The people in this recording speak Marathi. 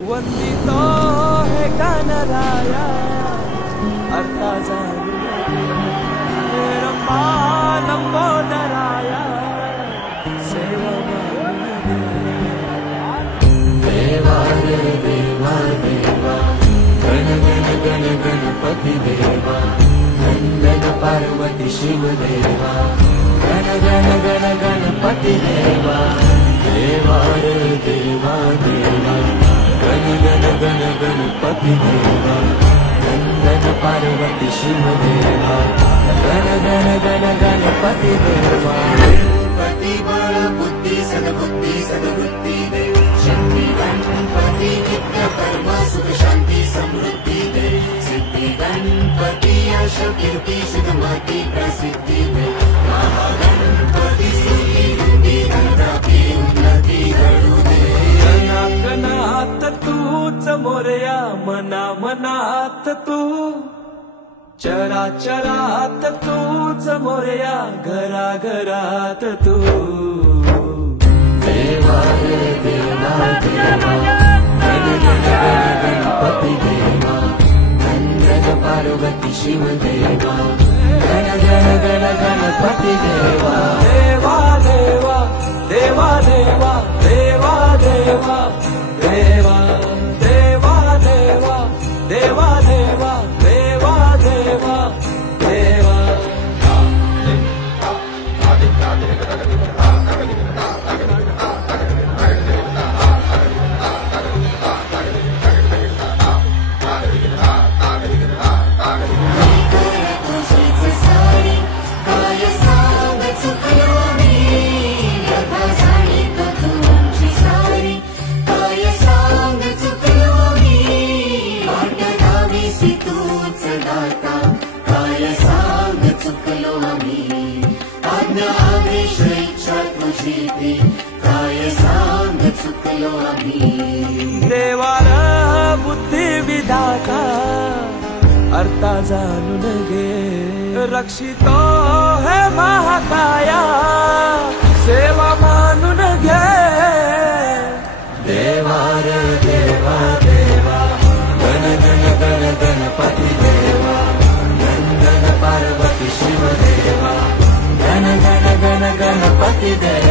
वंदितो है गणराया अर्था रंबा लंबोदराया सेवा देवा रे देवा देवा गण गण गण गणपति देवा नंदन पार्वती शिव देवा गण गण गण गणपति देवा देवा रे देवा देवा गण गण गण गणपति देवा नंदन पार्वती शिव देवा गण गण गण गणपति देवा गणपति बल बुद्धि सद्बुद्धि दे शक्ति गणपति नित्य कर्म सुख शांति समृद्धि दे सिद्धि गणपति यश कीर्ति सुगमति प्रसिद्धि दे महागणपति स्तुति बुद्धि धनरापि उन्नति घडू दे कणात तूच मोरया मना मनात तू चराचरात तूच मोरया घरा घरात तू देवा रे देवा देवा गण गण गण गणपति देवा नंदन पार्वती शिव देवा गण गण गण गणपति देवा देवा देवा देवा देवा देवा देवा देवा देवा देवा देवा देवा देवा देवा देवा देवारा बुद्धि विधाता अर्था जाणून घे रक्षितो है महाकाया सेवा मानून घे देवा रे देवा देवा गण गण गण गणपति देवा नंदन पार्वती शिव देवा गण गण गण गणपति देवा